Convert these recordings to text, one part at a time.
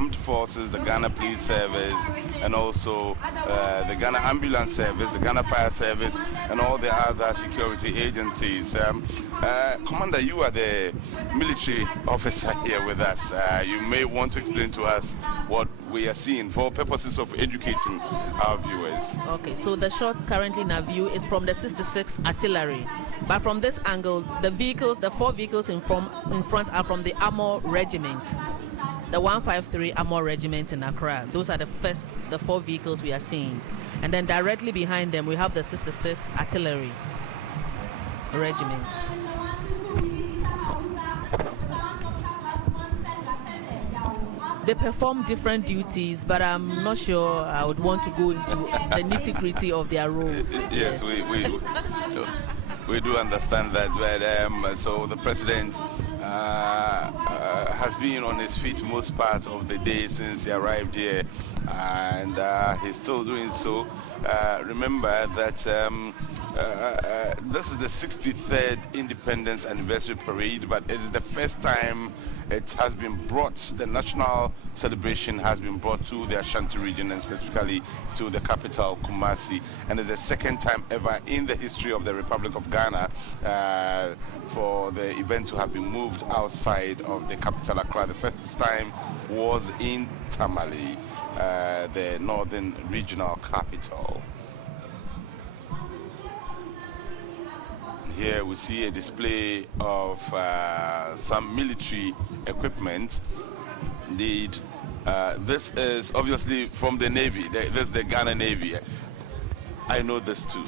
Armed Forces, the Ghana Police Service, and also the Ghana Ambulance Service, the Ghana Fire Service, and all the other security agencies. Commander, you are the military officer here with us. You may want to explain to us what we are seeing for purposes of educating our viewers. Okay, so the shot currently in our view is from the 66 artillery. But from this angle, the 4 vehicles in front are from the Armor Regiment, the 153 Armor Regiment in Accra. Those are the 4 vehicles we are seeing. And then directly behind them, we have the 66 Artillery Regiment. They perform different duties, but I'm not sure I would want to go into the nitty-gritty of their roles. Yes, we do understand that, but so the president has been on his feet most part of the day since he arrived here, and he's still doing so. Remember that this is the 63rd Independence Anniversary Parade, but it is the first time it has been brought, the national celebration has been brought to the Ashanti region, and specifically to the capital, Kumasi. And it's the second time ever in the history of the Republic of Ghana for the event to have been moved outside of the capital, Accra. The first time was in Tamale, the northern regional capital. Here we see a display of some military equipment. Indeed, this is obviously from the Navy. This is the Ghana Navy. I know this too.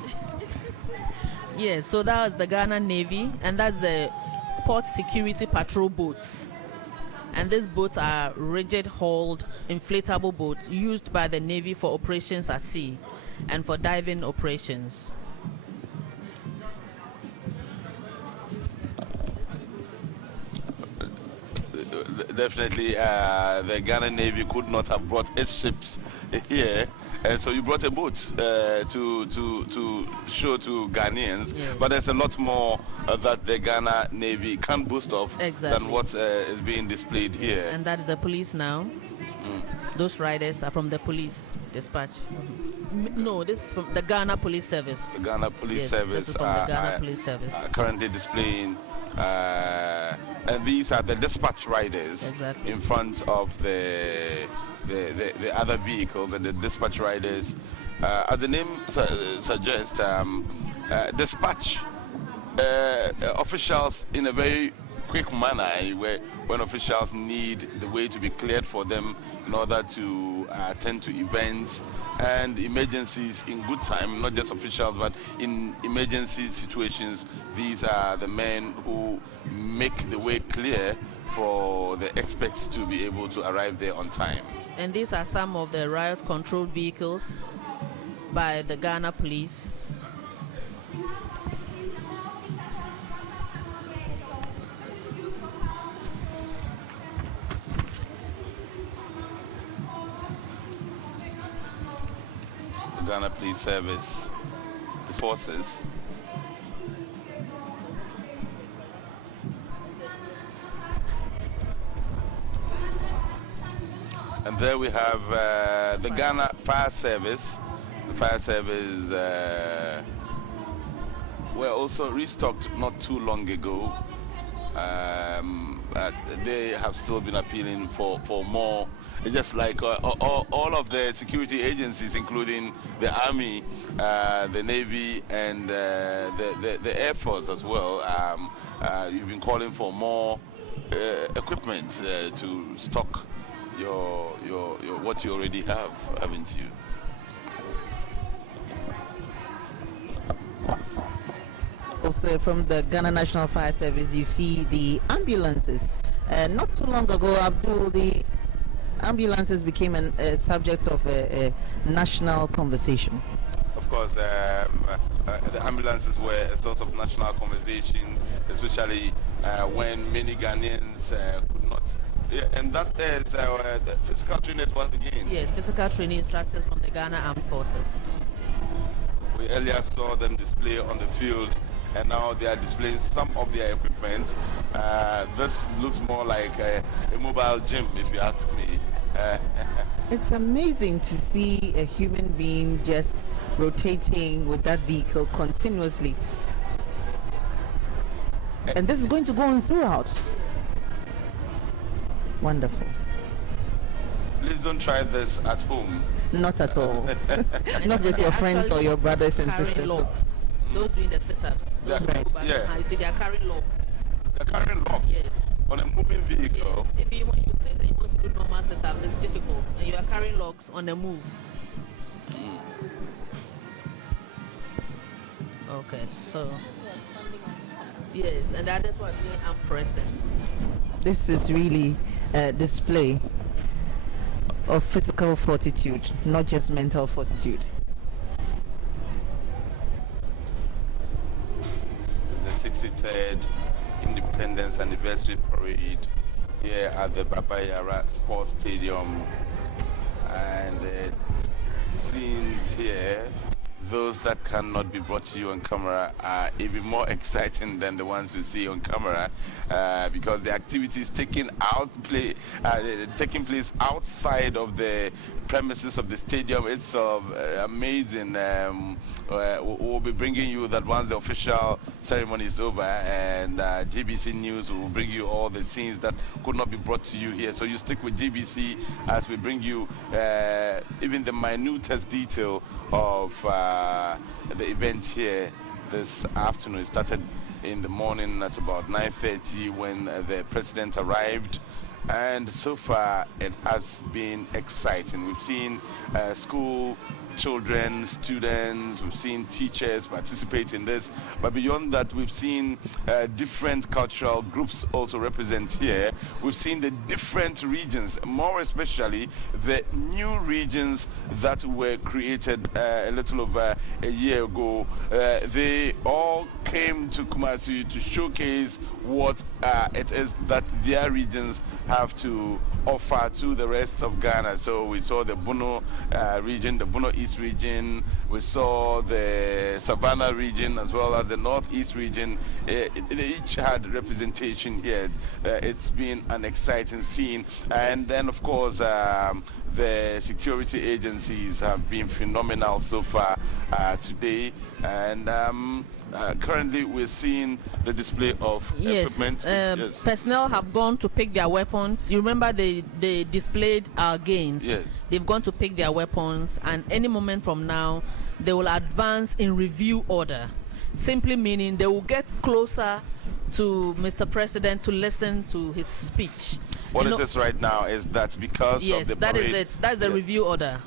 Yes, so that was the Ghana Navy, and that's the port security patrol boats. And these boats are rigid-hulled, inflatable boats used by the Navy for operations at sea and for diving operations. Definitely, the Ghana Navy could not have brought its ships here, and so you brought a boat to show to Ghanaians. Yes. But there's a lot more that the Ghana Navy can boast of than what is being displayed here. Yes, and that is the police now. Those riders are from the police dispatch. No, this is from the Ghana Police Service. The Ghana Police Service. This is from the Ghana Police Service. Currently displaying, and these are the dispatch riders in front of the other vehicles, and the dispatch riders, as the name suggests, dispatch officials in a very quick manner, where when officials need the way to be cleared for them in order to attend to events and emergencies in good time. Not just officials, but in emergency situations, these are the men who make the way clear for the experts to be able to arrive there on time. And these are some of the riot control vehicles by the Ghana Police. Ghana Police Service, the forces. And there we have the Ghana Fire Service. The Fire Service were also restocked not too long ago. They have still been appealing for more. It's just like all of the security agencies, including the Army, the Navy, and the Air Force as well. You've been calling for more equipment to stock your what you already have, haven't you? Also from the Ghana National Fire Service, you see the ambulances. Not too long ago, Abdul, the ambulances became a subject of a national conversation. Of course, the ambulances were a source of national conversation, especially when many Ghanaians could not. Yeah, and that is the physical trainers once again. Yes, physical training instructors from the Ghana Armed Forces. We earlier saw them display on the field, and now they are displaying some of their equipment. This looks more like a mobile gym, if you ask me. It's amazing to see a human being just rotating with that vehicle continuously. And this is going to go on throughout. Wonderful. Please don't try this at home. Not at all. Not with your friends or your brothers and sisters. Logs. Those doing the sit-ups. Those Right. Yeah. You see, they are carrying logs. They're carrying logs Yes. on a moving vehicle. Yes. If you think that you want to do normal sit-ups, it's difficult. And you are carrying logs on the move. Okay, so. Yes, and that is what I'm pressing. This is really a display of physical fortitude, not just mental fortitude. The 63rd Independence Anniversary Parade here at the Yara Sports Stadium, and the scenes here, those that cannot be brought to you on camera, are even more exciting than the ones we see on camera, because the activities taking place outside of the premises of the stadium. It's amazing. We'll be bringing you that once the official ceremony is over, and GBC News will bring you all the scenes that could not be brought to you here. So you stick with GBC as we bring you even the minutest detail of the event here this afternoon. It started in the morning at about 9:30 when the president arrived. And so far, it has been exciting. We've seen school children, students, we've seen teachers participate in this. But beyond that, we've seen different cultural groups also represent here. We've seen the different regions, more especially the new regions that were created a little over a year ago. They all came to Kumasi to showcase what it is that their regions have to offer to the rest of Ghana. So we saw the Bono region, the Bono East region, we saw the Savannah region as well as the Northeast region. They each had representation here. It's been an exciting scene. And then of course the security agencies have been phenomenal so far today. And currently we're seeing the display of equipment. Yes, personnel have gone to pick their weapons. You remember they displayed our gains. Yes. They've gone to pick their weapons, and any moment from now they will advance in review order, simply meaning they will get closer to Mr. President to listen to his speech. What is this right now is that because of the parade. Yes, that is it. That's the review order.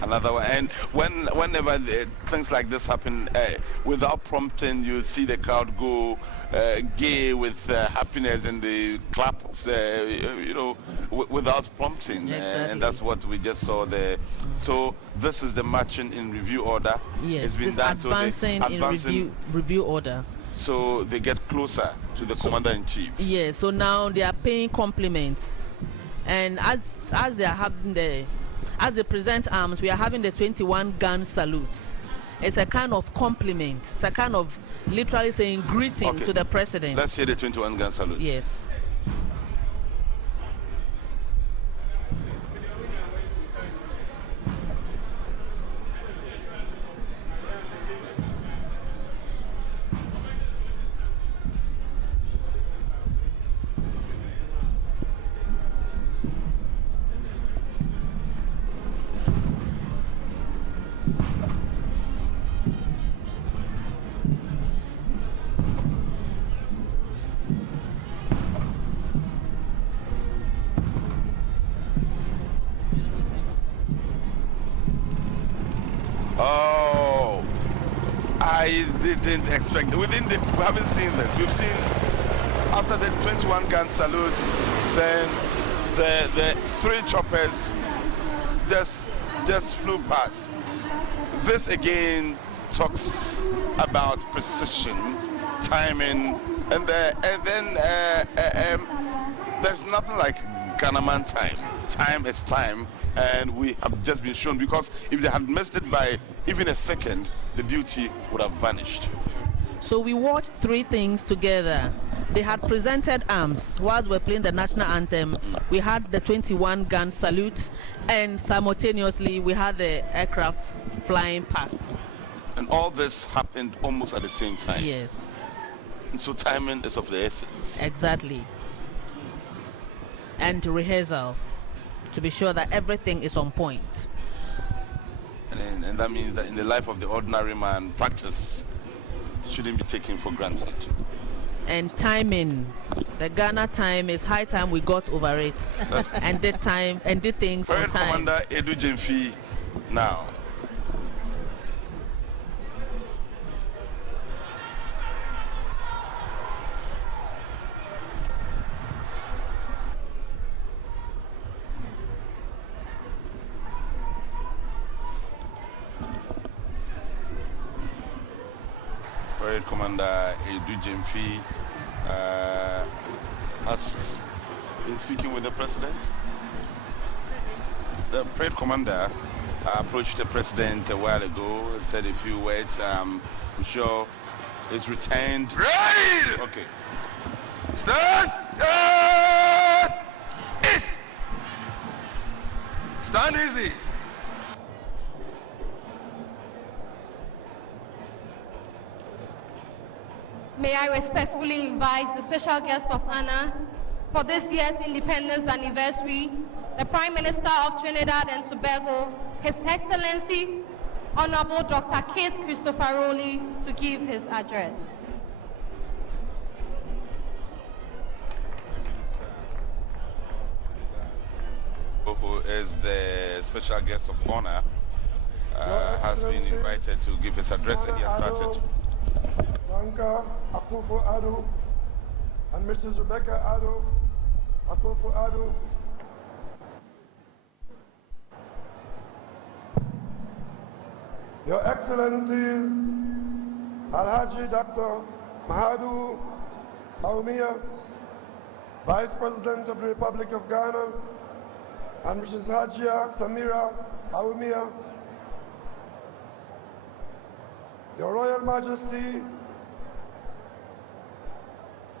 Another one. And whenever things like this happen, without prompting, you see the crowd go gay with happiness, and the claps, without prompting. Exactly. And that's what we just saw there. So this is the marching in review order. Yes, it's been this done. advancing in review order. So they get closer to the commander-in-chief. Yeah, so now they are paying compliments. And as they are having as they present arms, we are having the 21 gun salute. It's a kind of compliment. It's a kind of literally saying greeting to the president. Let's hear the 21 gun salute. Yes. Oh, I didn't expect. We haven't seen this. We've seen after the 21 gun salute, then the three choppers just flew past. This again talks about precision, timing, and then there's nothing like Ghanaman time. time is time, and we have just been shown, because if they had missed it by even a second, the beauty would have vanished. So we watched three things together. They had presented arms whilst we're playing the national anthem. We had the 21-gun salute, and simultaneously we had the aircraft flying past. And all this happened almost at the same time. Yes. And so timing is of the essence. Exactly. And rehearsal to be sure that everything is on point. And that means that in the life of the ordinary man, practice shouldn't be taken for granted. And timing, the Ghana time is high time we got over it and did things on Parade time. Commander Edu Jemfi now. Parade Commander Edu Jemfi has been speaking with the president. The parade commander approached the president a while ago, said a few words. I'm sure it's retained. Right! Okay. Stand! East! Stand easy. May I respectfully invite the special guest of honor for this year's independence anniversary, the Prime Minister of Trinidad and Tobago, His Excellency, Honorable Dr. Keith Christopheroli, to give his address. Who is the special guest of honor, has been invited to give his address, and he has started. Ranka Akufo-Addo and Mrs. Rebecca Addo, Akufo-Addo. Your Excellencies, Alhaji Dr. Mahadu Bawumia, Vice President of the Republic of Ghana, and Mrs. Hajia Samira Bawumia, Your Royal Majesty,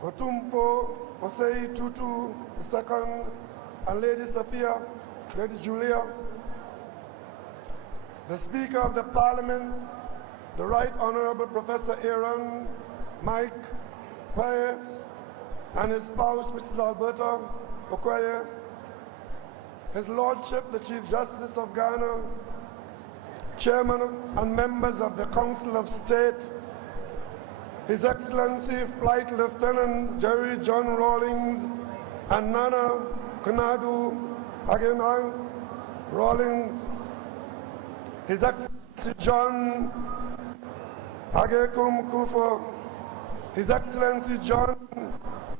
Otumfo Osei Tutu II, and Lady Sophia, Lady Julia, the Speaker of the Parliament, the Right Honorable Professor Aaron Mike Kwaye, and his spouse, Mrs. Alberta Okoye, His Lordship, the Chief Justice of Ghana, Chairman and members of the Council of State, His Excellency Flight Lieutenant Jerry John Rawlings and Nana Konadu Agenang Rawlings, His Excellency John Agekum Kufo, His Excellency John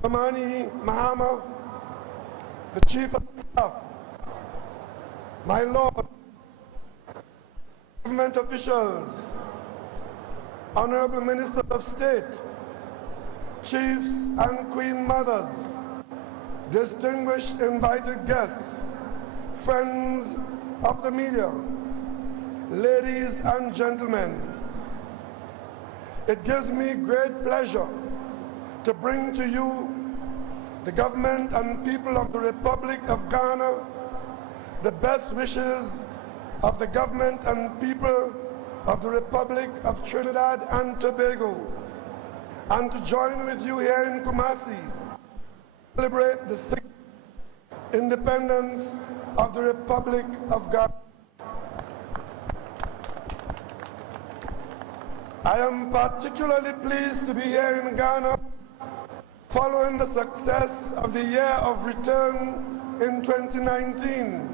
Amani Mahama, the Chief of Staff, my Lord, government officials, Honorable Minister of State, Chiefs and Queen Mothers, distinguished invited guests, friends of the media, ladies and gentlemen, it gives me great pleasure to bring to you, the government and people of the Republic of Ghana, the best wishes of the government and people of the Republic of Trinidad and Tobago, and to join with you here in Kumasi, celebrate the 6th independence of the Republic of Ghana. I am particularly pleased to be here in Ghana following the success of the year of return in 2019,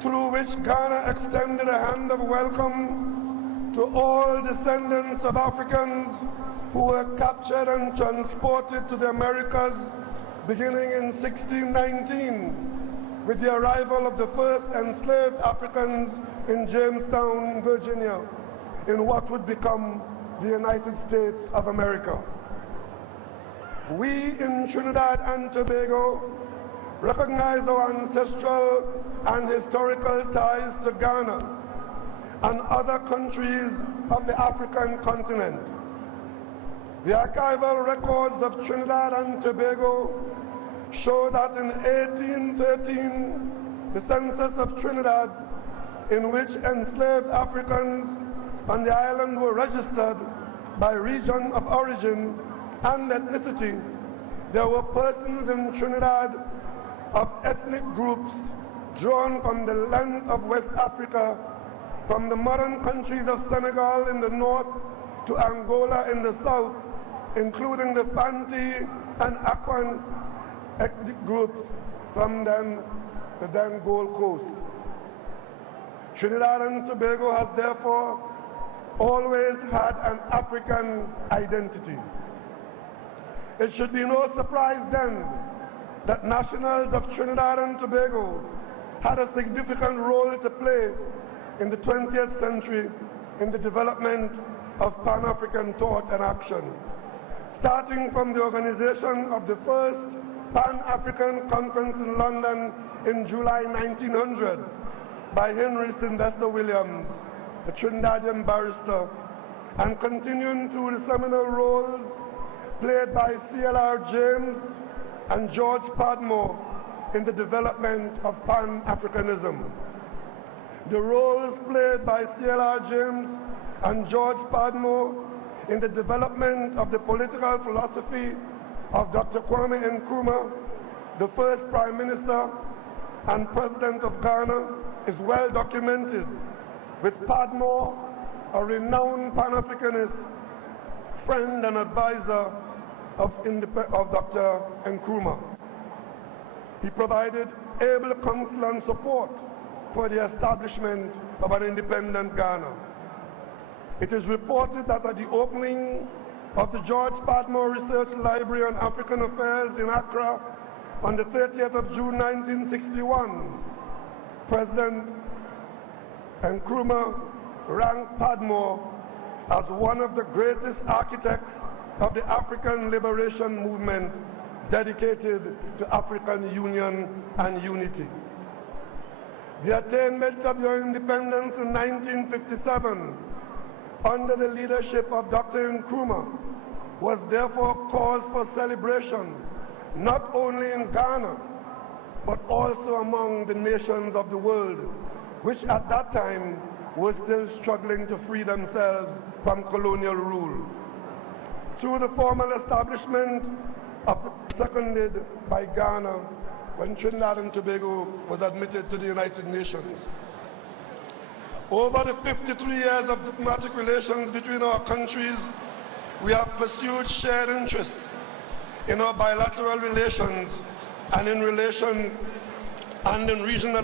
through which Ghana extended a hand of welcome to all descendants of Africans who were captured and transported to the Americas beginning in 1619 with the arrival of the first enslaved Africans in Jamestown, Virginia, in what would become the United States of America. We in Trinidad and Tobago recognize our ancestral and historical ties to Ghana and other countries of the African continent. The archival records of Trinidad and Tobago show that in 1813, the census of Trinidad, in which enslaved Africans on the island were registered by region of origin and ethnicity, there were persons in Trinidad of ethnic groups drawn from the land of West Africa, from the modern countries of Senegal in the north to Angola in the south, including the Fanti and Akwan ethnic groups from the then Gold Coast. Trinidad and Tobago has therefore always had an African identity. It should be no surprise then that nationals of Trinidad and Tobago had a significant role to play in the 20th century in the development of Pan-African thought and action, starting from the organization of the first Pan-African Conference in London in July 1900 by Henry Sylvester Williams, a Trinidadian barrister, and continuing through the seminal roles played by C.L.R. James and George Padmore in the development of Pan-Africanism. The roles played by C.L.R. James and George Padmore in the development of the political philosophy of Dr. Kwame Nkrumah, the first Prime Minister and President of Ghana, is well documented, with Padmore, a renowned Pan-Africanist, friend and advisor of Dr. Nkrumah. He provided able counsel and support for the establishment of an independent Ghana. It is reported that at the opening of the George Padmore Research Library on African Affairs in Accra on the 30th of June 1961, President Nkrumah ranked Padmore as one of the greatest architects of the African liberation movement dedicated to African union and unity. The attainment of your independence in 1957 under the leadership of Dr. Nkrumah was therefore cause for celebration, not only in Ghana, but also among the nations of the world, which at that time were still struggling to free themselves from colonial rule. Through the formal establishment of seconded by Ghana when Trinidad and Tobago was admitted to the United Nations. Over the 53 years of diplomatic relations between our countries, we have pursued shared interests in our bilateral relations and in regional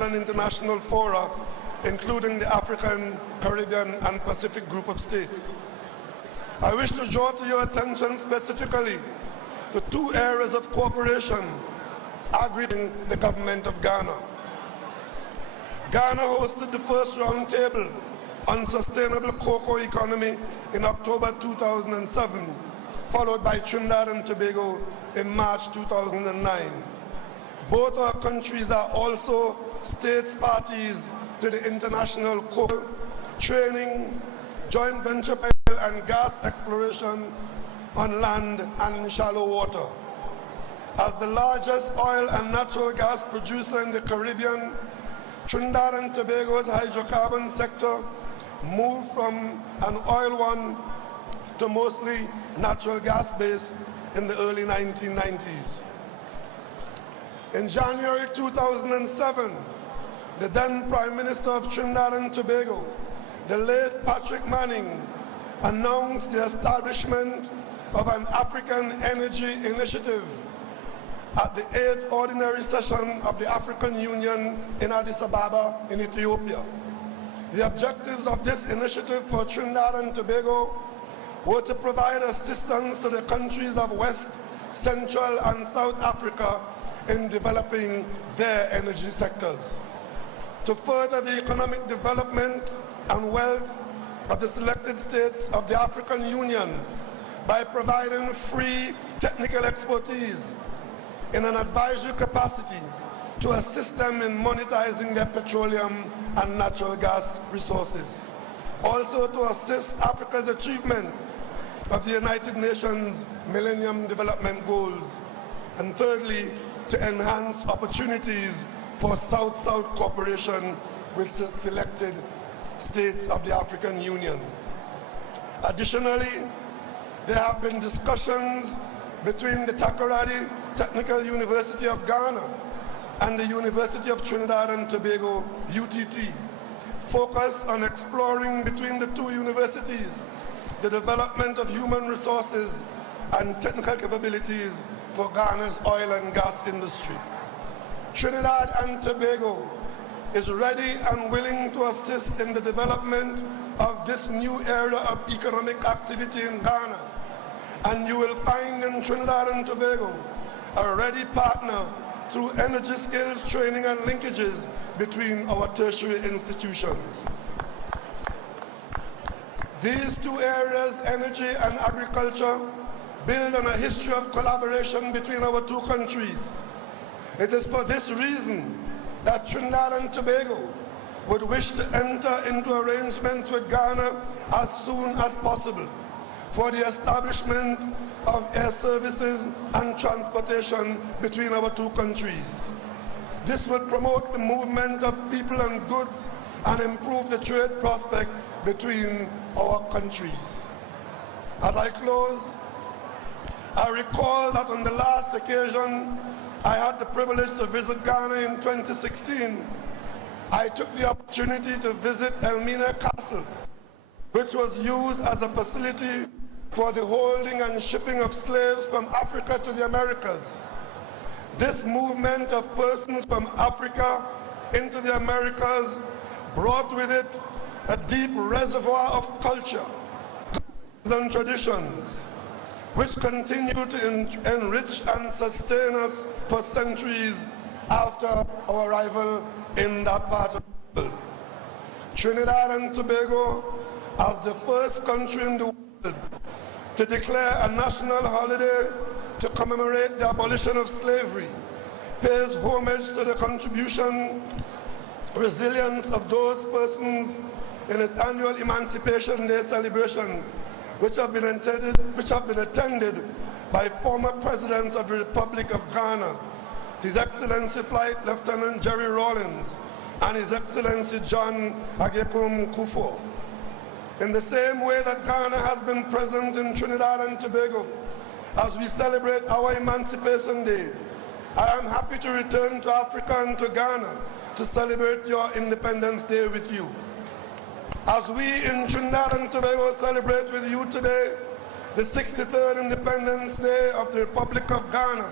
and international fora, including the African, Caribbean, and Pacific group of states. I wish to draw to your attention specifically the two areas of cooperation agreeing the government of Ghana. Ghana hosted the first roundtable on sustainable cocoa economy in October 2007, followed by Trinidad and Tobago in March 2009. Both our countries are also states parties to the international cocoa training, joint venture oil and gas exploration on land and shallow water. As the largest oil and natural gas producer in the Caribbean, Trinidad and Tobago's hydrocarbon sector moved from an oil one to mostly natural gas based in the early 1990s. In January 2007, the then Prime Minister of Trinidad and Tobago, the late Patrick Manning, announced the establishment of an African Energy Initiative at the 8th Ordinary Session of the African Union in Addis Ababa in Ethiopia. The objectives of this initiative for Trinidad and Tobago were to provide assistance to the countries of West, Central, and South Africa in developing their energy sectors, to further the economic development and wealth of the selected states of the African Union by providing free technical expertise in an advisory capacity to assist them in monetizing their petroleum and natural gas resources. Also to assist Africa's achievement of the United Nations Millennium Development Goals. And thirdly, to enhance opportunities for South-South cooperation with selected states of the African Union. Additionally, there have been discussions between the Takoradi Technical University of Ghana and the University of Trinidad and Tobago, UTT, focused on exploring between the two universities the development of human resources and technical capabilities for Ghana's oil and gas industry. Trinidad and Tobago is ready and willing to assist in the development of this new area of economic activity in Ghana. And you will find in Trinidad and Tobago a ready partner through energy skills training and linkages between our tertiary institutions. These two areas, energy and agriculture, build on a history of collaboration between our two countries. It is for this reason that Trinidad and Tobago would wish to enter into arrangements with Ghana as soon as possible for the establishment of air services and transportation between our two countries. This would promote the movement of people and goods and improve the trade prospect between our countries. As I close, I recall that on the last occasion I had the privilege to visit Ghana in 2016. I took the opportunity to visit Elmina Castle, which was used as a facility for the holding and shipping of slaves from Africa to the Americas. This movement of persons from Africa into the Americas brought with it a deep reservoir of culture and traditions, which continue to enrich and sustain us for centuries after our arrival in that part of the world. Trinidad and Tobago, as the first country in the world to declare a national holiday to commemorate the abolition of slavery, pays homage to the contribution, resilience of those persons in its annual Emancipation Day celebration, which have been attended by former presidents of the Republic of Ghana, His Excellency Flight Lieutenant Jerry Rawlings and His Excellency John Agyekum Kufuor. In the same way that Ghana has been present in Trinidad and Tobago as we celebrate our Emancipation Day, I am happy to return to Africa and to Ghana to celebrate your Independence Day with you. As we in Trinidad and Tobago celebrate with you today the 63rd Independence Day of the Republic of Ghana,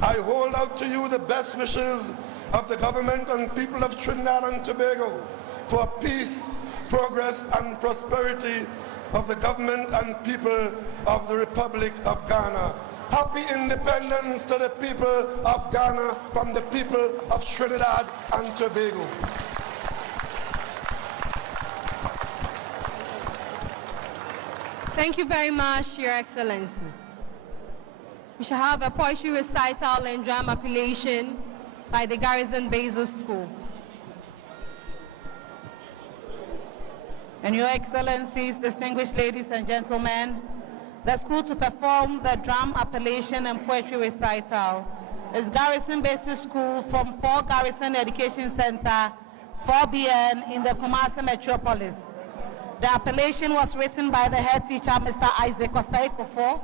I hold out to you the best wishes of the government and people of Trinidad and Tobago for peace, progress and prosperity of the government and people of the Republic of Ghana. Happy independence to the people of Ghana from the people of Trinidad and Tobago. Thank you very much, Your Excellency. We shall have a poetry recital and drum appellation by the Garrison Basil School. And Your Excellencies, distinguished ladies and gentlemen, the school to perform the drum appellation and poetry recital is Garrison Basil School from 4 Garrison Education Center, 4BN in the Kumasi metropolis. The appellation was written by the head teacher, Mr. Isaac Osaikofo,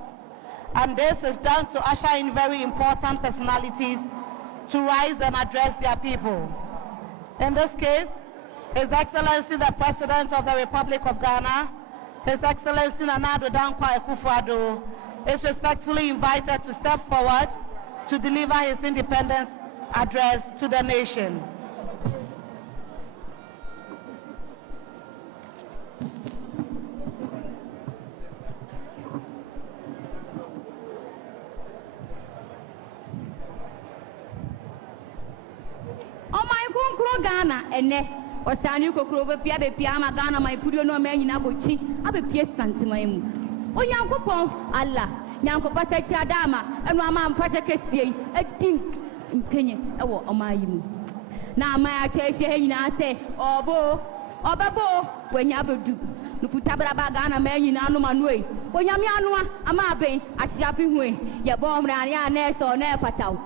and this is done to usher in very important personalities to rise and address their people. In this case, His Excellency the President of the Republic of Ghana, His Excellency Nana Addo Dankwa Akufo-Addo, is respectfully invited to step forward to deliver his independence address to the nation. Ghana ene osani kokro be pia ma Ghana my pudio no ma nyina bochi abe pie santima mu onyankopon Allah nyankopon se chi adama eno ama mfa se kesie adin mpenye ewo ɔman yi mu na ama atwehye nyina sɛ ɔbɛbo wanya bedu nukuta braba Ghana ma nyina no manoi onyame anoa ama aben ahyia bi hoe ye bɔ mrane a na ɛsɛ ɔna ɛfataw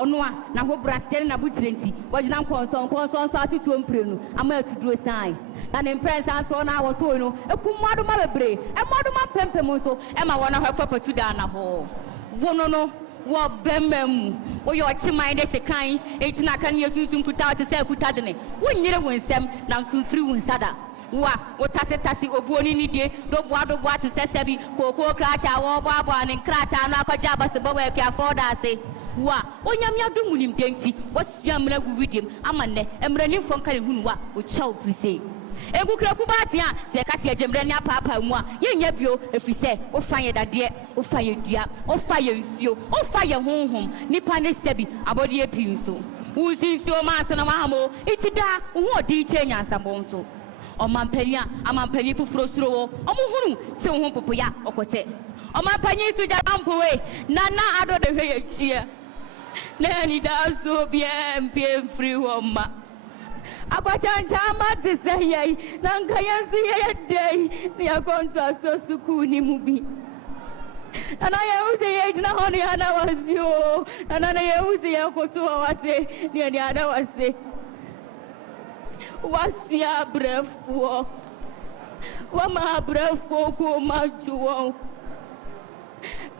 ɔnoa na ho brastere na butirenti wagina nkɔnsɔn atutuo mprenu ama atuduro san na ne mprɛnsa nso na awɔtoo no ekumado ma bebre emado ma pempem nso ema wɔna hɔ papa da na ho wono no wo bemem wo yo chiman de sekan etina kan yesunsun kuta te se kuta de ne wo nyire wo nsem na nsumfiri wo nsada wa wo tase obuoni ni die do boa te se sebi koko kracha wo boa ne krata no akɔgya base bo wa piafo da ase wa onyame adumunim denti wo suamra guwidiem amanne emrani fon kare hunu wa wo chaw prise egu kraku batia se ka se agemre ne apapa mu a yenya bio efise wo fanye dade wo fanye dua wo fanye nsuo wo fanye honhom nipa ne sebi abode epi nso wo nsuo ma asana ma hamo itida wo odi chenya nsabon so amampani fufuro suro wo omuhunu se wo popoya okote omampani su jarampowe nana ado de hwe yechia na ni da so bie free woma akwachancha mate sayai nanga yansi yedei ni akonto so sukuni mubi nana yeuze yejina honi ana wasio nana yeuze yakoto wate ni ana wase wasia brefo wama brefo ko majuo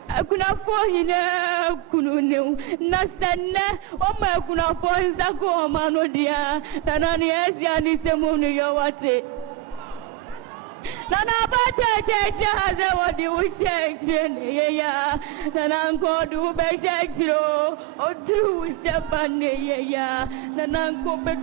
akuna fohina kunune nasana oma kuna fonza ko manodia nani esia ni semunu yowate nana bata checha wodi usheche neya nana nkodu beshechiro odru sepane yeya nana nkobe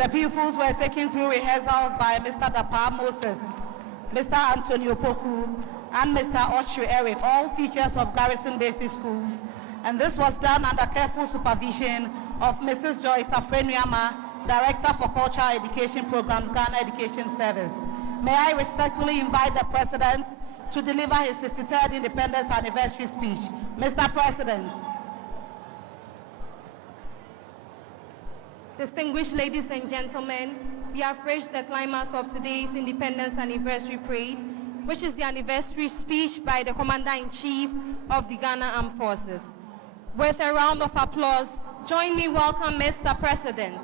The pupils were taken through rehearsals by Mr. Dapa Moses, Mr. Antonio Poku, and Mr. Oshu Eric, all teachers of Garrison Basic Schools. And this was done under careful supervision of Mrs. Joyce Afrenuama, Director for Cultural Education Programs, Ghana Education Service. may I respectfully invite the President to deliver his 63rd Independence Anniversary speech. Mr. President. Distinguished ladies and gentlemen, we have reached the climax of today's Independence Anniversary Parade, which is the anniversary speech by the Commander-in-Chief of the Ghana Armed Forces. With a round of applause, join me welcome Mr. President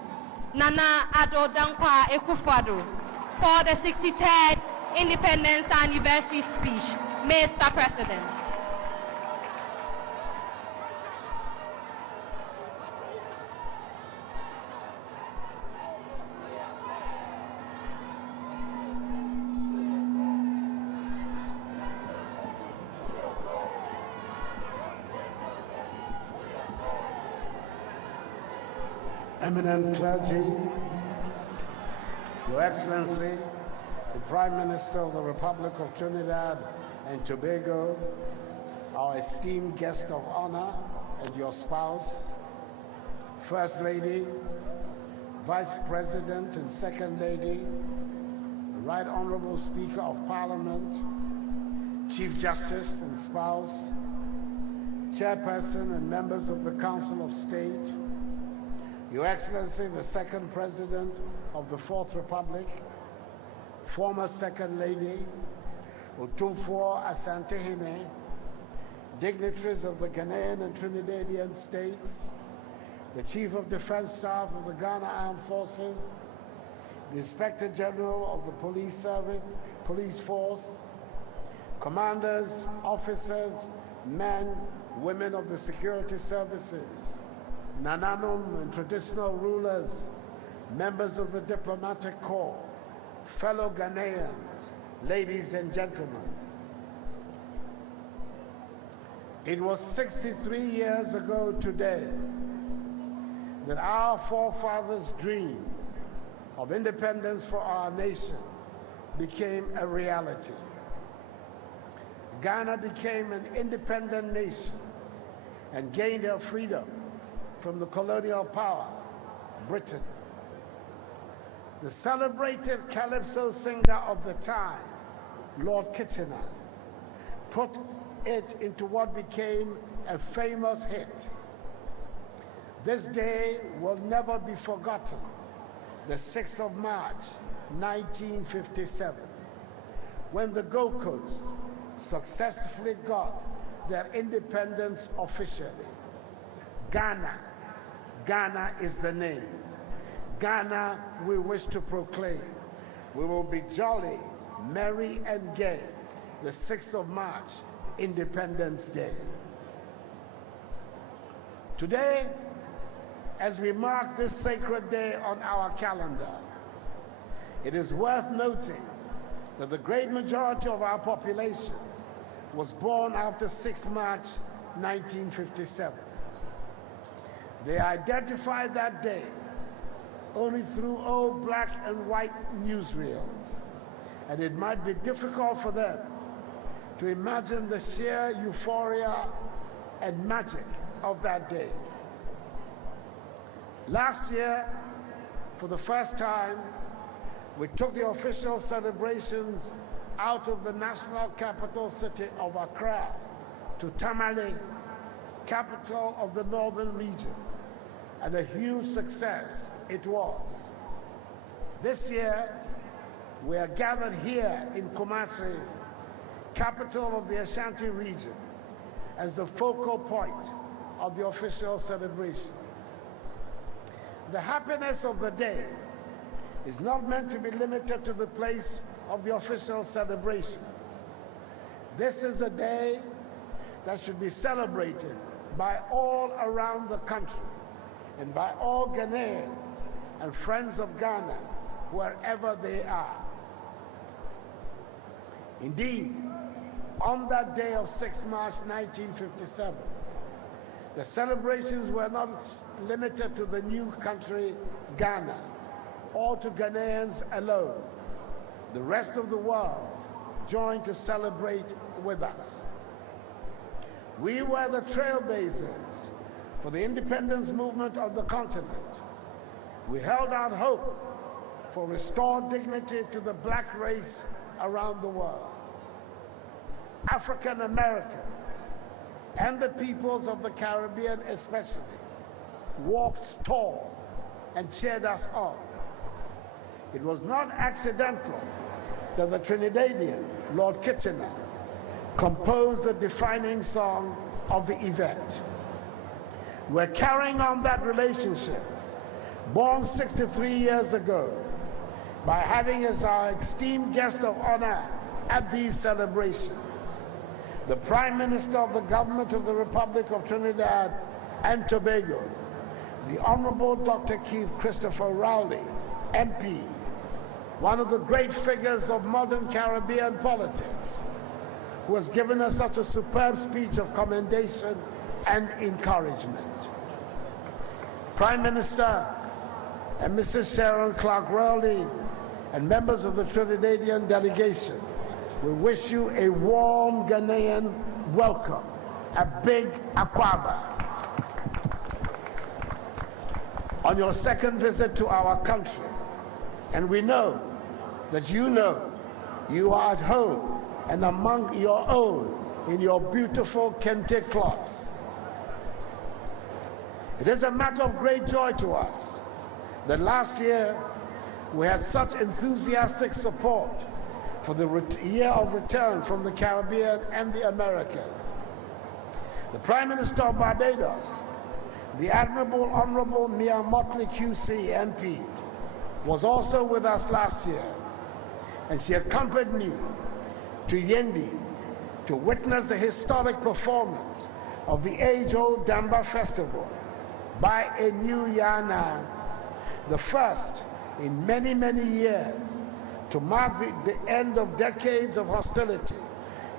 Nana Addo Dankwa Akufo-Addo for the 63rd Independence Anniversary speech. Mr. President. Eminent clergy, Your Excellency, the Prime Minister of the Republic of Trinidad and Tobago, our esteemed guest of honor and your spouse, First Lady, Vice President and Second Lady, the Right Honorable Speaker of Parliament, Chief Justice and spouse, Chairperson and members of the Council of State, Your Excellency, the Second President of the Fourth Republic, former Second Lady, Otumfuo Asantehene, dignitaries of the Ghanaian and Trinidadian states, the Chief of Defense Staff of the Ghana Armed Forces, the Inspector General of the Police Force, commanders, officers, men, women of the security services, Nananum and traditional rulers, members of the diplomatic corps, fellow Ghanaians, ladies and gentlemen. It was 63 years ago today that our forefathers' dream of independence for our nation became a reality. Ghana became an independent nation and gained her freedom from the colonial power, Britain. The celebrated calypso singer of the time, Lord Kitchener, put it into what became a famous hit. This day will never be forgotten, the 6th of March, 1957, when the Gold Coast successfully got their independence officially. Ghana is the name. Ghana we wish to proclaim. We will be jolly, merry and gay, the 6th of March, Independence Day. Today, as we mark this sacred day on our calendar, it is worth noting that the great majority of our population was born after 6th March 1957. They identified that day only through old black and white newsreels, and it might be difficult for them to imagine the sheer euphoria and magic of that day. Last year, for the first time, we took the official celebrations out of the national capital city of Accra to Tamale, capital of the northern region, and a huge success it was. This year, we are gathered here in Kumasi, capital of the Ashanti region, as the focal point of the official celebrations. The happiness of the day is not meant to be limited to the place of the official celebrations. This is a day that should be celebrated by all around the country and by all Ghanaians and friends of Ghana, wherever they are. Indeed, on that day of 6th March 1957, the celebrations were not limited to the new country, Ghana, or to Ghanaians alone. The rest of the world joined to celebrate with us. We were the trailblazers for the independence movement of the continent. We held out hope for restored dignity to the black race around the world. African Americans and the peoples of the Caribbean especially walked tall and cheered us on. It was not accidental that the Trinidadian, Lord Kitchener, composed the defining song of the event. We're carrying on that relationship, born 63 years ago, by having as our esteemed guest of honor at these celebrations the Prime Minister of the Government of the Republic of Trinidad and Tobago, the Honorable Dr. Keith Christopher Rowley, MP, one of the great figures of modern Caribbean politics, who has given us such a superb speech of commendation and encouragement. Prime Minister and Mrs. Sharon Clark Rowley and members of the Trinidadian delegation, we wish you a warm Ghanaian welcome, a big Akwaba, on your second visit to our country. And we know that you are at home and among your own in your beautiful kente cloths. It is a matter of great joy to us that last year we had such enthusiastic support for the year of return from the Caribbean and the Americas. The Prime Minister of Barbados, the Admirable Honorable Mia Motley QC MP, was also with us last year, and she accompanied me to Yendi to witness the historic performance of the age-old Damba Festival by a new Yara, the first in many, many years, to mark the end of decades of hostility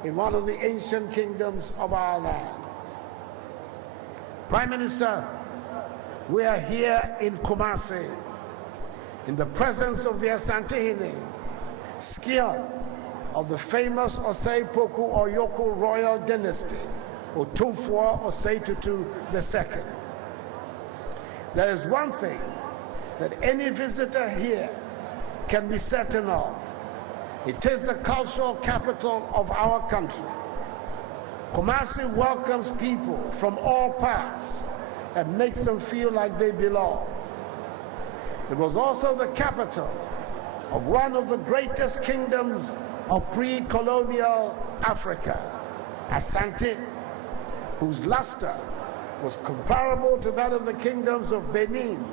in one of the ancient kingdoms of our land. Prime Minister, we are here in Kumasi in the presence of the Asantehene, scion of the famous Osei Poku Oyoko royal dynasty, Otumfuo Osei Tutu II. There is one thing that any visitor here can be certain of. It is the cultural capital of our country. Kumasi welcomes people from all parts and makes them feel like they belong. It was also the capital of one of the greatest kingdoms of pre-colonial Africa, Asante, whose luster was comparable to that of the kingdoms of Benin,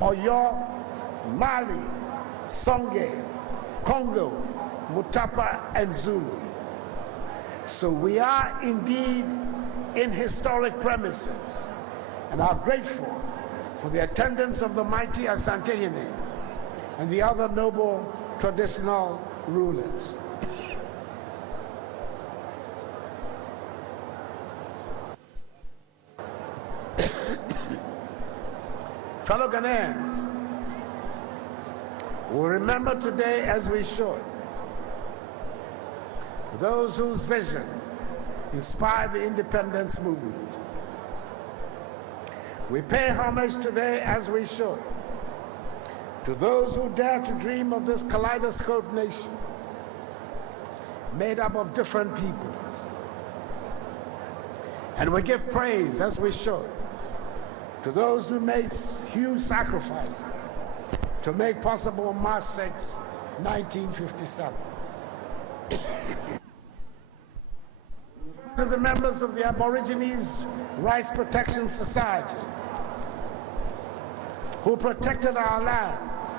Oyo, Mali, Songhai, Congo, Mutapa, and Zulu. So we are indeed in historic premises and are grateful for the attendance of the mighty Asantehene and the other noble traditional rulers. Fellow Ghanaians, we remember today, as we should, those whose vision inspired the independence movement. We pay homage today, as we should, to those who dare to dream of this kaleidoscope nation made up of different peoples. And we give praise, as we should, to those who made huge sacrifices to make possible March 6, 1957. To the members of the Aborigines Rights Protection Society, who protected our lands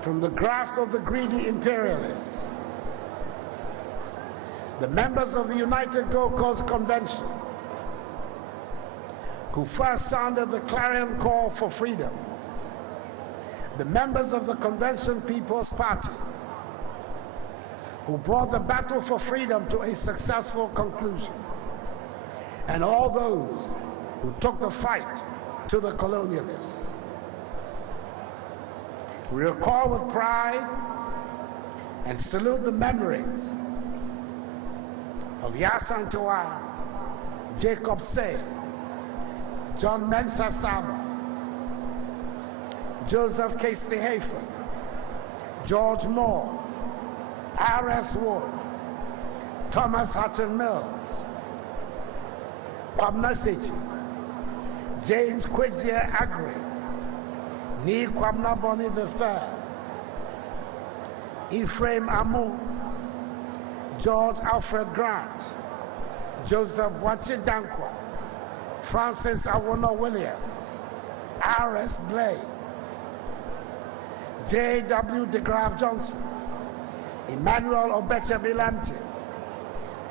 from the grasp of the greedy imperialists. The members of the United Gold Coast Convention, who first sounded the clarion call for freedom. The members of the Convention People's Party, who brought the battle for freedom to a successful conclusion. And all those who took the fight to the colonialists. We recall with pride and salute the memories of Yasantua, Jacob Say, John Mensah Saba, Joseph Casely Hafer, George Moore, R.S. Wood, Thomas Hutton Mills, Kwamna Sechi, James Kwejie Agri, Ni Kwamna Boni III, Ephraim Amu, George Alfred Grant, Joseph Wachi Dankwa, Francis Awono Williams, R.S. Blake, J.W. de Graaf Johnson, Emmanuel Obecha Bilanti,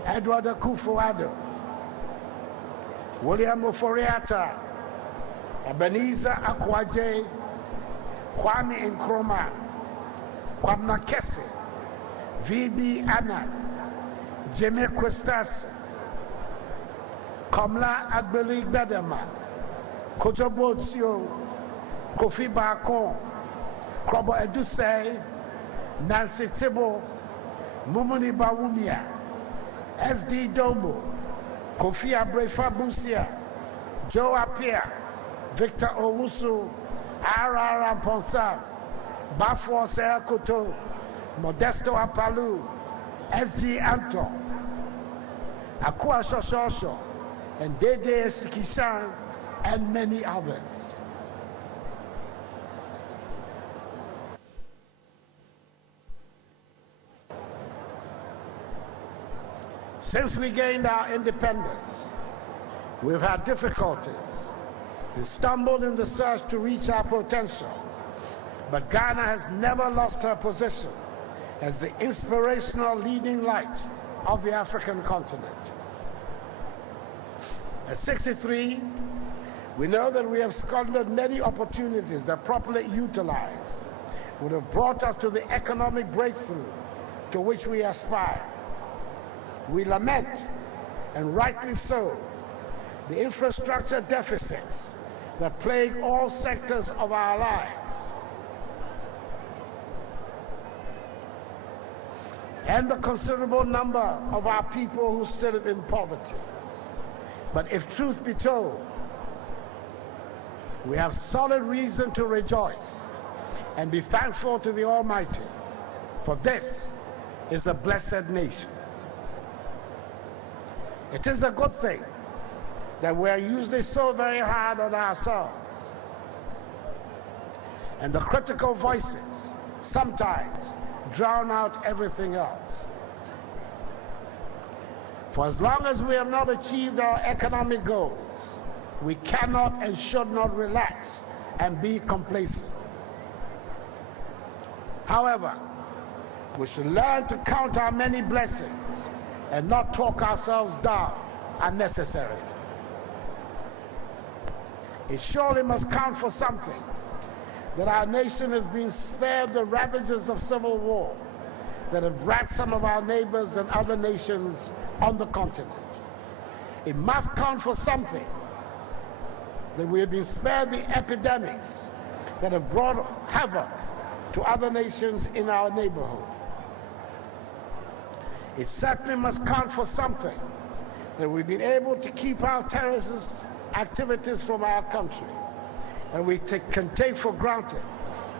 Edward Akufo-Addo, William Oforiatta, Ebenezer Akwaje, Kwame Nkrumah, Kwamna Kese, V.B. Annan, Jimmy Kwestas, Komla Agbeli Bedema, Kojobo Tsio, Kofi Bakon, Krobo Edusei, Nancy Tibo, Mumuni Bawumia, S.D. Domo, Kofi Abrefa Busia, Joe Apia, Victor Owusu, R.R. Ramponsa, Bafo Seakoto, Modesto Apalu, S.G. Anton, Akua Shoshosho, and Dede Sikishan, and many others. Since we gained our independence, we've had difficulties and stumbled in the search to reach our potential. But Ghana has never lost her position as the inspirational leading light of the African continent. At 63, we know that we have squandered many opportunities that properly utilized would have brought us to the economic breakthrough to which we aspire. We lament, and rightly so, the infrastructure deficits that plague all sectors of our lives, and the considerable number of our people who still live in poverty. But if truth be told, we have solid reason to rejoice and be thankful to the Almighty, for this is a blessed nation. It is a good thing that we are usually so very hard on ourselves, and the critical voices sometimes drown out everything else. For as long as we have not achieved our economic goals, we cannot and should not relax and be complacent. However, we should learn to count our many blessings and not talk ourselves down unnecessarily. It surely must count for something that our nation has been spared the ravages of civil war that have racked some of our neighbors and other nations on the continent. It must count for something that we have been spared the epidemics that have brought havoc to other nations in our neighborhood. It certainly must count for something that we've been able to keep our terrorist activities from our country, and we can take for granted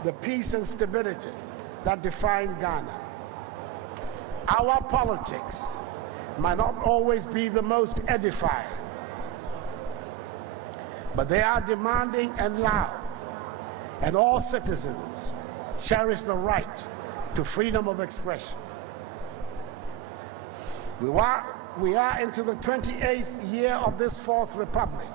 the peace and stability that define Ghana. Our politics might not always be the most edifying, but they are demanding and loud, and all citizens cherish the right to freedom of expression. We are into the 28th year of this Fourth Republic,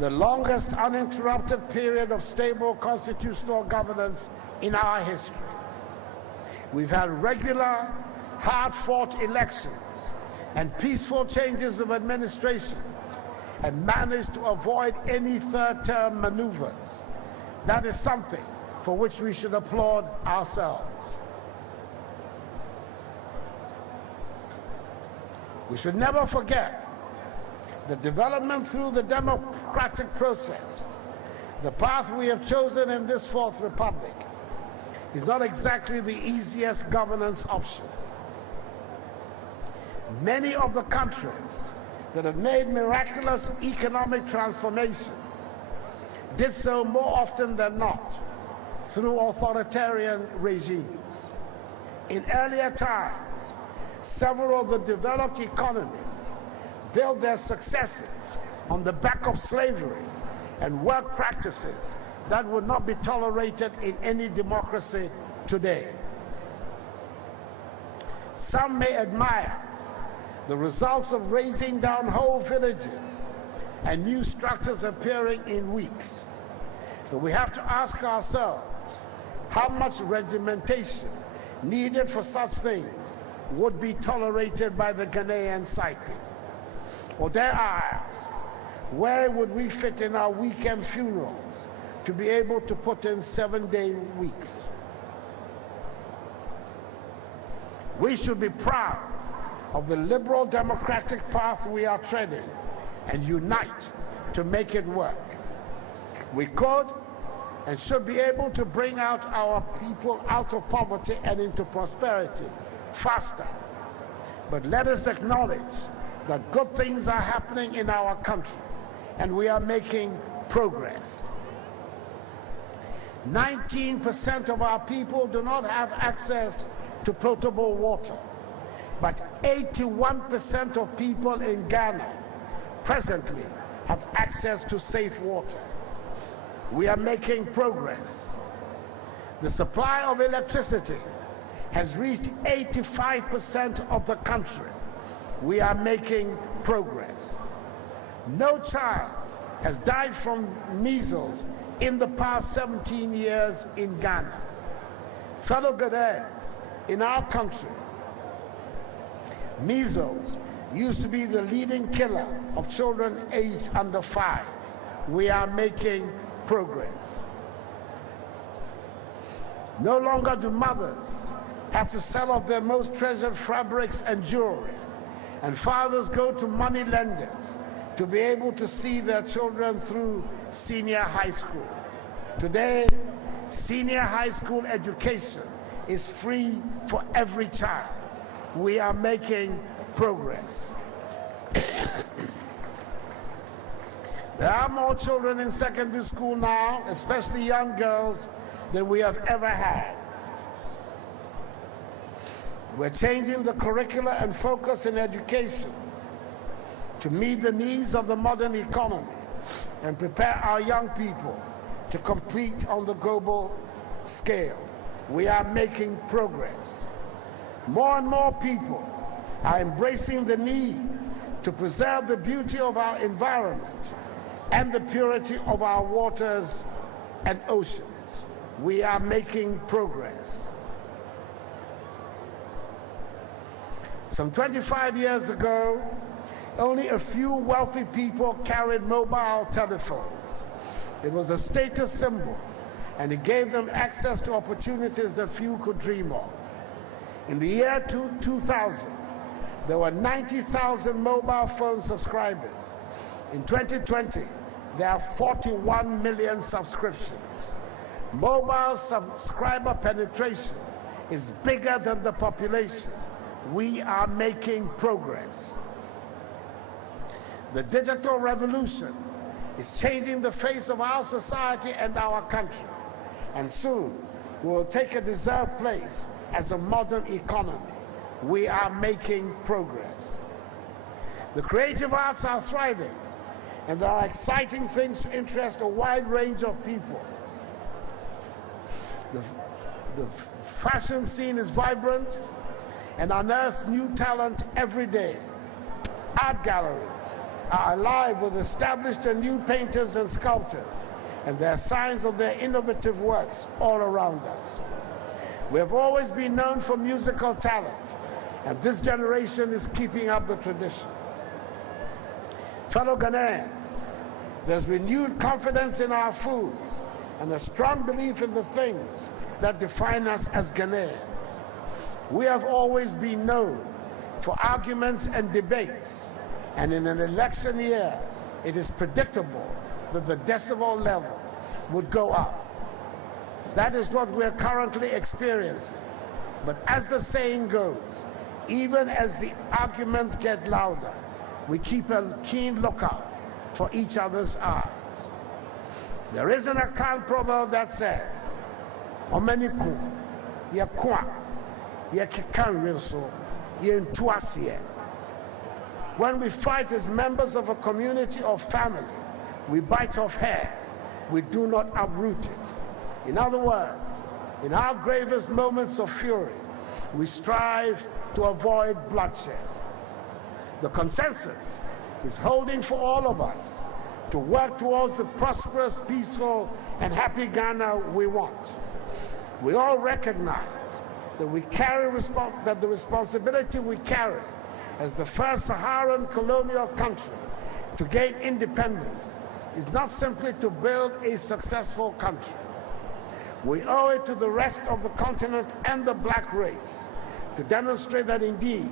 the longest uninterrupted period of stable constitutional governance in our history. We've had regular, hard-fought elections and peaceful changes of administrations, and managed to avoid any third-term maneuvers. That is something for which we should applaud ourselves. We should never forget that development through the democratic process, the path we have chosen in this Fourth Republic, is not exactly the easiest governance option. Many of the countries that have made miraculous economic transformations did so more often than not through authoritarian regimes. In earlier times, several of the developed economies built their successes on the back of slavery and work practices that would not be tolerated in any democracy today. Some may admire the results of razing down whole villages and new structures appearing in weeks. But we have to ask ourselves how much regimentation needed for such things would be tolerated by the Ghanaian psyche. Or dare I ask, where would we fit in our weekend funerals to be able to put in 7-day weeks? We should be proud of the liberal democratic path we are treading and unite to make it work. We could and should be able to bring out our people out of poverty and into prosperity faster. But let us acknowledge that good things are happening in our country and we are making progress. 19% of our people do not have access to potable water, but 81% of people in Ghana presently have access to safe water. We are making progress. The supply of electricity has reached 85% of the country. We are making progress. No child has died from measles in the past 17 years in Ghana. Fellow Ghanaians, in our country, measles used to be the leading killer of children aged under 5. We are making progress. No longer do mothers have to sell off their most treasured fabrics and jewelry, and fathers go to money lenders to be able to see their children through senior high school. Today, senior high school education is free for every child. We are making progress. There are more children in secondary school now, especially young girls, than we have ever had. We're changing the curricula and focus in education to meet the needs of the modern economy and prepare our young people to compete on the global scale. We are making progress. More and more people are embracing the need to preserve the beauty of our environment and the purity of our waters and oceans. We are making progress. Some 25 years ago, only a few wealthy people carried mobile telephones. It was a status symbol, and it gave them access to opportunities that few could dream of. In the year 2000, there were 90,000 mobile phone subscribers. In 2020, there are 41 million subscriptions. Mobile subscriber penetration is bigger than the population. We are making progress. The digital revolution is changing the face of our society and our country, and soon we will take a deserved place as a modern economy. We are making progress. The creative arts are thriving, and there are exciting things to interest a wide range of people. The fashion scene is vibrant and unearths new talent every day. Art galleries are alive with established and new painters and sculptors, and there are signs of their innovative works all around us. We have always been known for musical talent, and this generation is keeping up the tradition. Fellow Ghanaians, there's renewed confidence in our foods and a strong belief in the things that define us as Ghanaians. We have always been known for arguments and debates, and in an election year, it is predictable that the decibel level would go up. That is what we're currently experiencing. But as the saying goes, even as the arguments get louder, we keep a keen lookout for each other's eyes. There is an Akan proverb that says, Omeniku, ye kwa, ye kikan rinso, ye ntuasie. When we fight as members of a community or family, we bite off hair, we do not uproot it. In other words, in our gravest moments of fury, we strive to avoid bloodshed. The consensus is holding for all of us to work towards the prosperous, peaceful, and happy Ghana we want. We all recognize that the responsibility we carry as the first Saharan colonial country to gain independence is not simply to build a successful country. We owe it to the rest of the continent and the black race to demonstrate that indeed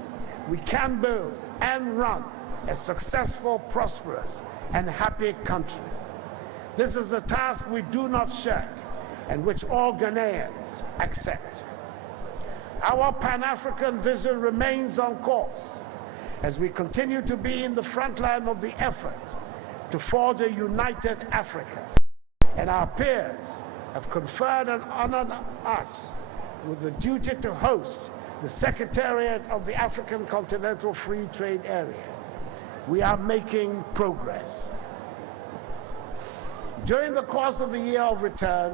we can build and run a successful, prosperous, and happy country. This is a task we do not shirk and which all Ghanaians accept. Our Pan-African vision remains on course as we continue to be in the front line of the effort to forge a united Africa. And our peers have conferred and honored us with the duty to host the Secretariat of the African Continental Free Trade Area. We are making progress. During the course of the year of return,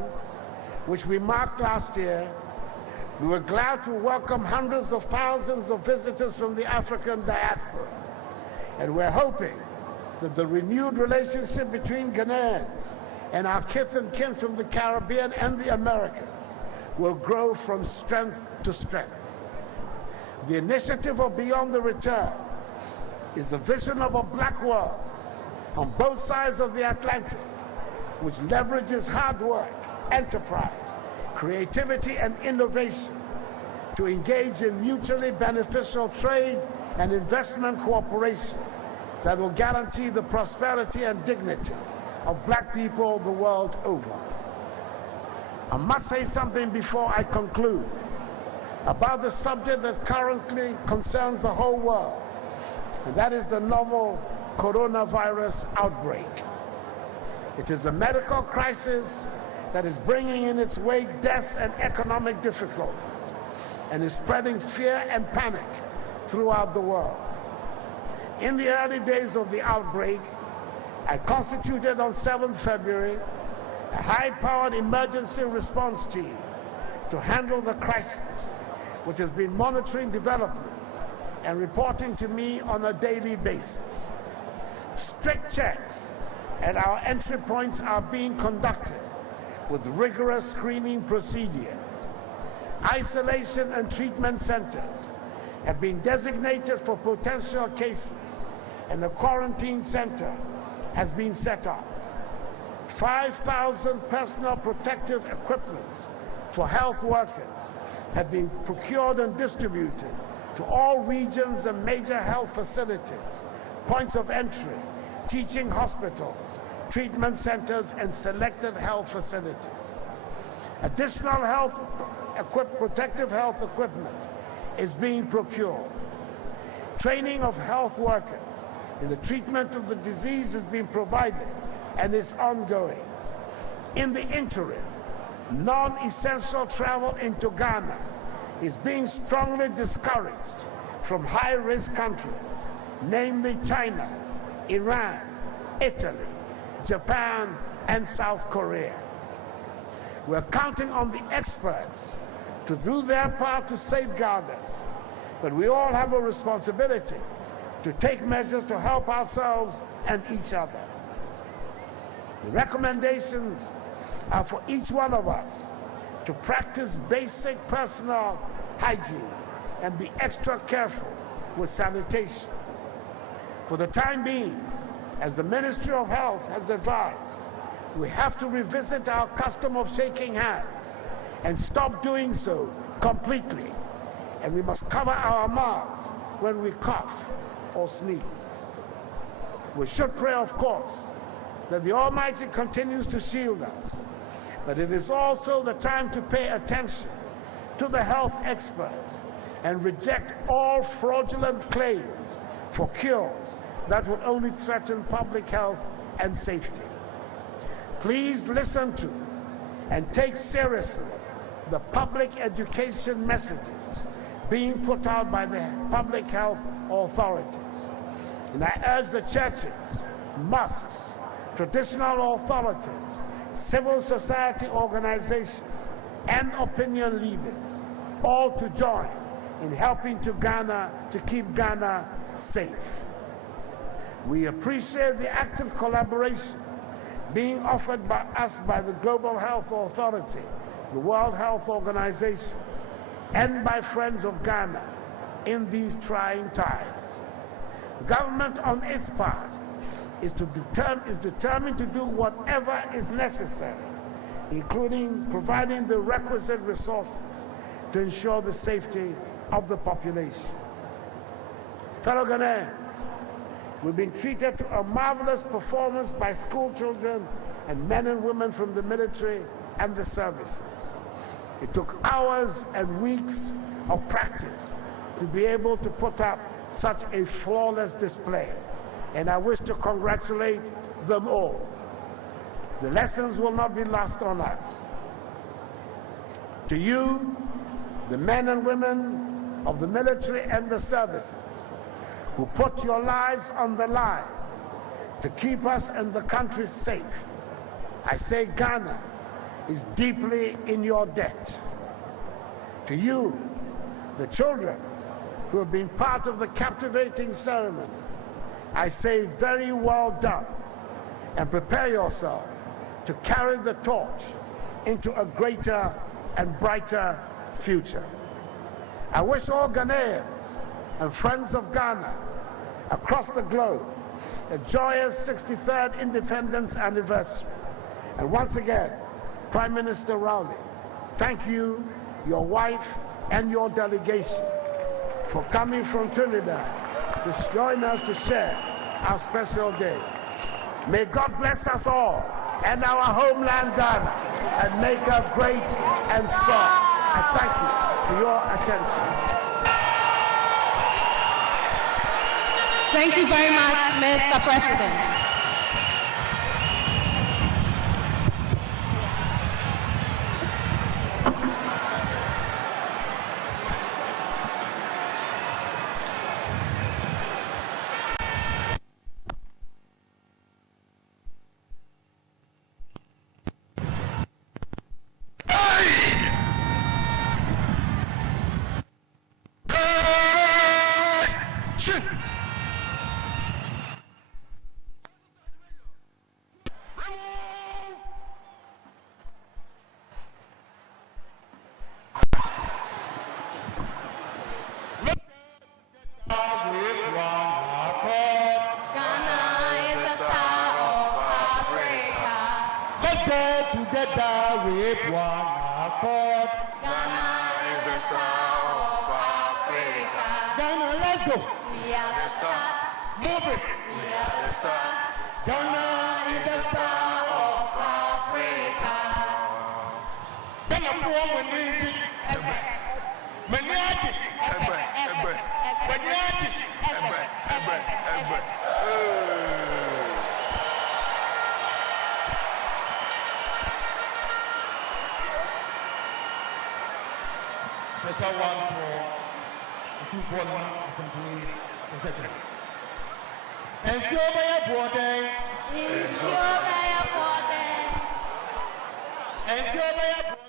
which we marked last year, we were glad to welcome hundreds of thousands of visitors from the African diaspora. And we're hoping that the renewed relationship between Ghanaians and our kith and kin from the Caribbean and the Americas will grow from strength to strength. The initiative of Beyond the Return is the vision of a black world on both sides of the Atlantic, which leverages hard work, enterprise, creativity, and innovation to engage in mutually beneficial trade and investment cooperation that will guarantee the prosperity and dignity of black people the world over. I must say something before I conclude about the subject that currently concerns the whole world, and that is the novel coronavirus outbreak. It is a medical crisis that is bringing in its wake deaths and economic difficulties, and is spreading fear and panic throughout the world. In the early days of the outbreak, I constituted on 7th February a high-powered emergency response team to handle the crisis, which has been monitoring developments and reporting to me on a daily basis. Strict checks at our entry points are being conducted with rigorous screening procedures. Isolation and treatment centers have been designated for potential cases, and a quarantine center has been set up. 5,000 personal protective equipments for health workers have been procured and distributed to all regions and major health facilities, points of entry, teaching hospitals, treatment centers, and selected health facilities. Additional protective health equipment is being procured. Training of health workers in the treatment of the disease is being provided and is ongoing. In the interim, non-essential travel into Ghana is being strongly discouraged from high-risk countries, namely China, Iran, Italy, Japan, and South Korea. We're counting on the experts to do their part to safeguard us, but we all have a responsibility to take measures to help ourselves and each other. The recommendations are for each one of us to practice basic personal hygiene and be extra careful with sanitation. For the time being, as the Ministry of Health has advised, we have to revisit our custom of shaking hands and stop doing so completely. And we must cover our mouths when we cough or sneeze. We should pray, of course, that the Almighty continues to shield us, but it is also the time to pay attention to the health experts and reject all fraudulent claims for cures that would only threaten public health and safety. Please listen to and take seriously the public education messages being put out by the public health authorities. And I urge the churches, mosques, traditional authorities, civil society organizations, and opinion leaders all to join in helping to keep Ghana safe. We appreciate the active collaboration being offered by us by the Global Health Authority, the World Health Organization, and by Friends of Ghana in these trying times. The government, on its part, is determined to do whatever is necessary, including providing the requisite resources to ensure the safety of the population. Fellow Ghanaians, we've been treated to a marvelous performance by school children and men and women from the military and the services. It took hours and weeks of practice to be able to put up such a flawless display, and I wish to congratulate them all. The lessons will not be lost on us. To you, the men and women of the military and the services, who put your lives on the line to keep us and the country safe, I say Ghana is deeply in your debt. To you, the children who have been part of the captivating ceremony, I say very well done, and prepare yourself to carry the torch into a greater and brighter future. I wish all Ghanaians and friends of Ghana across the globe a joyous 63rd Independence Anniversary. And once again, Prime Minister Rowley, thank you, your wife, and your delegation for coming from Trinidad to join us to share our special day. May God bless us all and our homeland Ghana and make her great and strong. I thank you for your attention. Thank you very much, Mr. President. Special one for the 241 Assembly Secretary. And so by a boarding. And so by a boarding. And so by a boarding.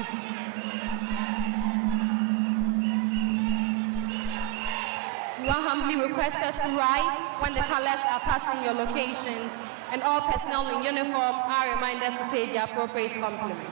You are humbly requested to rise when the colors are passing your location, and all personnel in uniform are reminded to pay the appropriate compliments.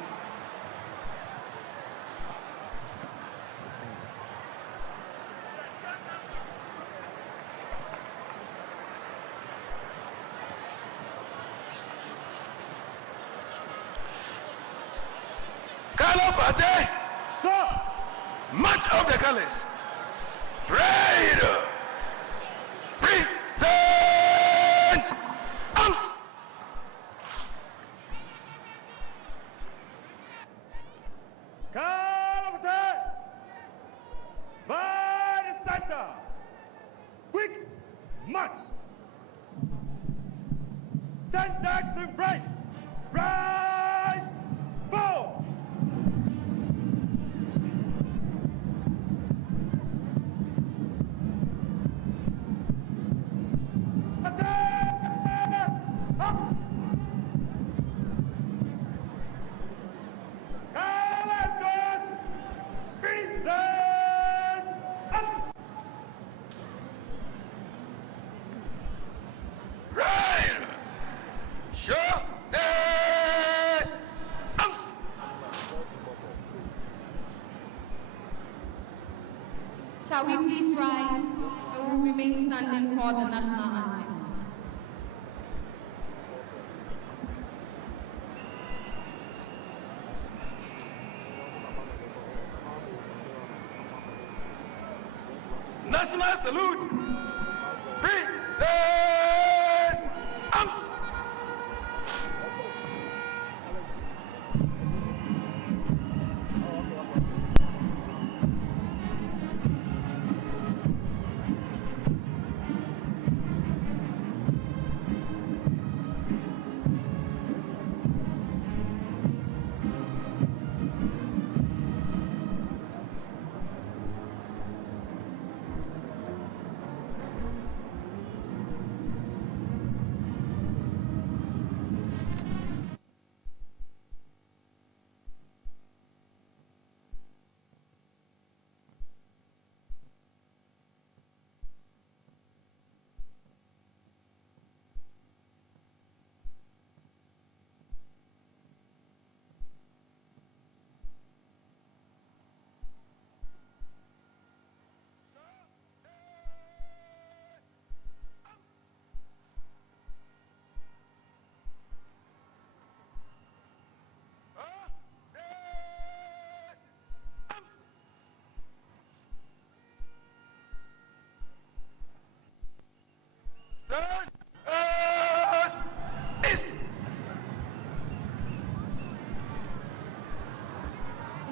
Color party. Sir. Match of the colors. Pride. Present. Arms. Color by the center. Quick march. 10 direction right. Right. 4. Shall we please rise and we'll remain standing for the national anthem. National salute. Present. Arms.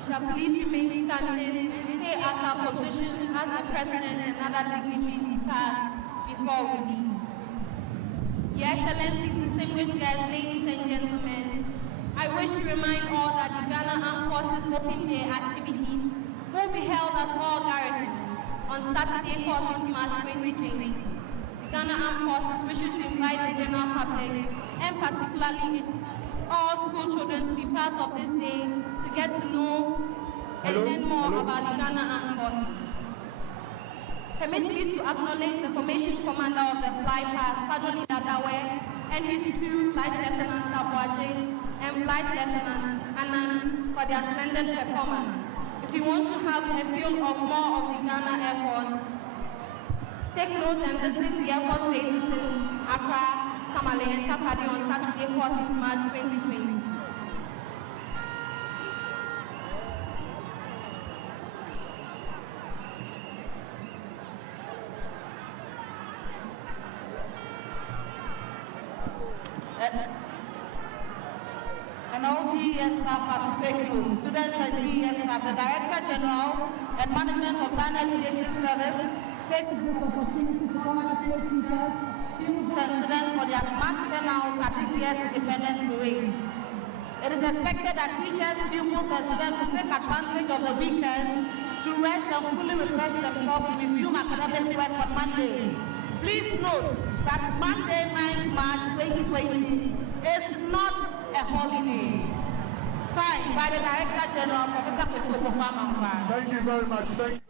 Shall please remain standing and stay at our positions as the President and other dignitaries depart before we leave. Your Excellencies, distinguished guests, ladies and gentlemen, I wish to remind all that the Ghana Armed Forces Open Day activities will be held at all garrisons on Saturday, 14th March 2020. The Ghana Armed Forces wishes to invite the general public, and particularly all school children, to be part of this day to get to know and learn more about the Ghana Armed Forces. Permit me to acknowledge the Formation Commander of the Fly Pass, Fadoli Dadawe, and his crew, Flight Lieutenant Sabuaje and Flight Lieutenant Anan, for their splendid performance. If you want to have a feel of more of the Ghana Air Force, take note and visit the Air Force bases in Accra, Tamale, and Tapadi on Saturday, 14th March 2020. And all GES staff are to take note. Students and GES staff, the Director General and Management of Ghana Education Service take this opportunity to congratulate teachers, students and students for their smart turnout at this year's Independence Parade. It is expected that teachers, pupils and students will take advantage of the weekend to rest and fully refresh themselves to resume academic work on Monday. Please note that Monday, 9th March 2020 is not a holiday. Signed by the Director General, Professor Christopher Kwame. Thank you very much. Thank you.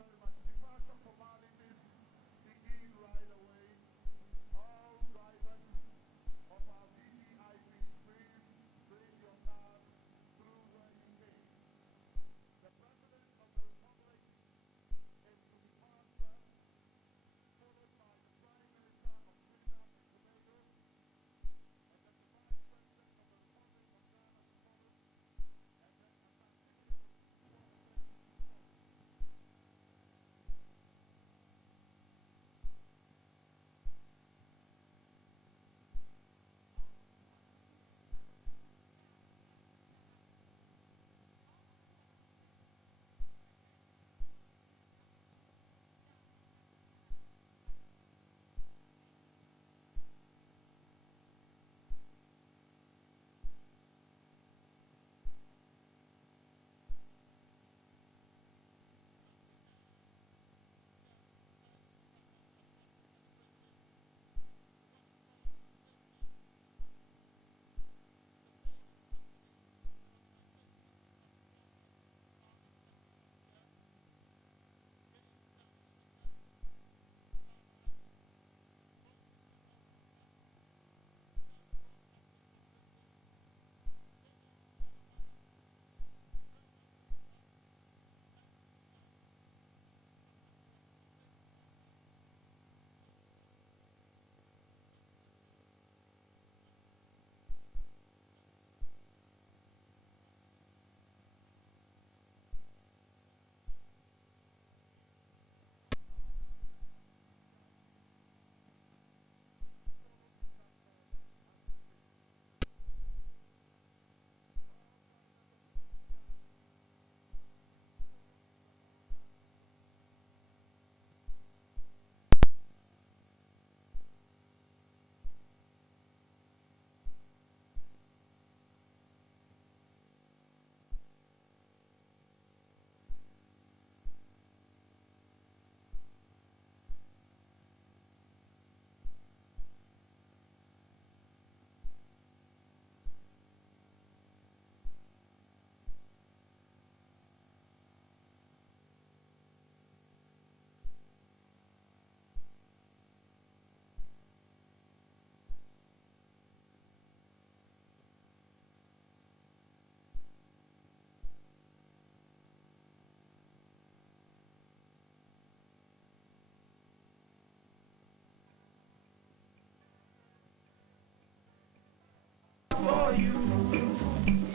For you,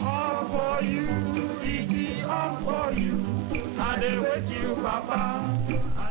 all for you, Titi, all for you. I did with you, Papa.